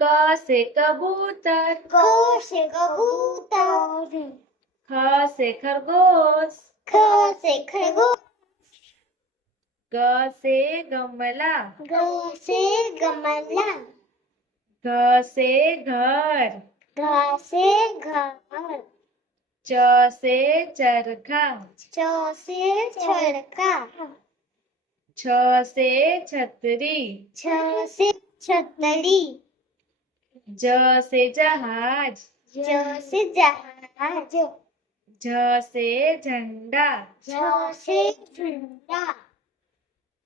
क से कबूतर, क से कबूतर, ख से खरगोश, ख से खरगोश, ग से गमला, ग से गमला, घ से घर, घ से घर, च से चरखा, च से चरखा, छ से छतरी, छ से छतरी, ज से जहाज, ज से जहाज, झ से झंडा, झ से झंडा,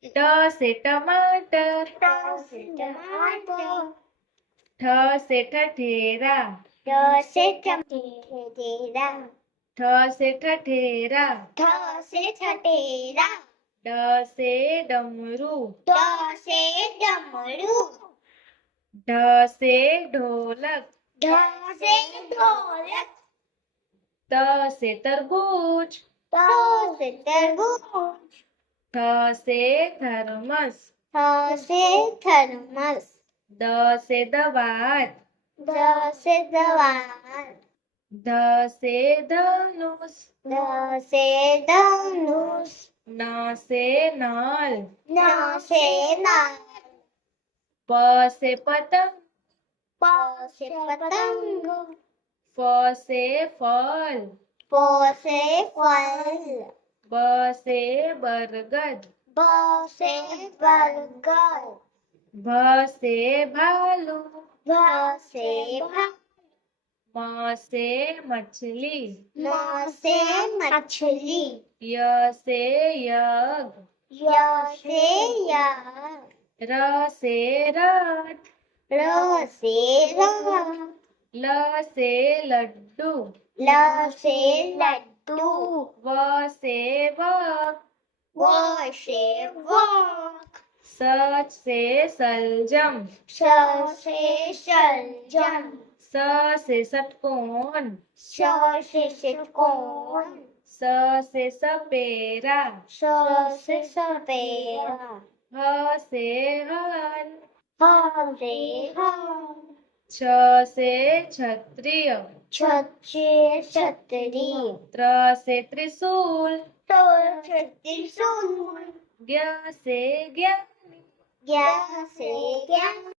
ट से टमाटर, ट से टमाटर, ठ से ठठेरा, ठ से ठठेरा, ठ से ठठेरा, ठ से ठठेरा, ड से डमरू, ड से डमरू, ढ से ढोलक, ढ से ढोलक, त से तरबूज, त से तरबूज, थ से थर्मस, थ से थर्मस, द से दवात, द से दवात, ध से धनुष, ध से धनुष, न से नल, न से नल, प से पतंग, प से पतंग, फ से फल, फ से फल, ब से बरगद, ब से बरगद, भ से भालू, भ से भालू, म से मछली, म से मछली, य से यज्ञ, य से यज्ञ, र से रथ, र से रथ, ल से लड्डू, ल से लड्डू, व से वक, व से वक, स से सलजम, स से सलजम, स से षटकोण, स से षटकोण, स से सपेरा, स से सपेरा, ह से हल, ह से हल, छ से क्षत्रिय, छ से छतरी, त्र से त्रिशूल, त से त्रिशूल, ज्ञ से ज्ञानी, ज्ञ से ज्ञान,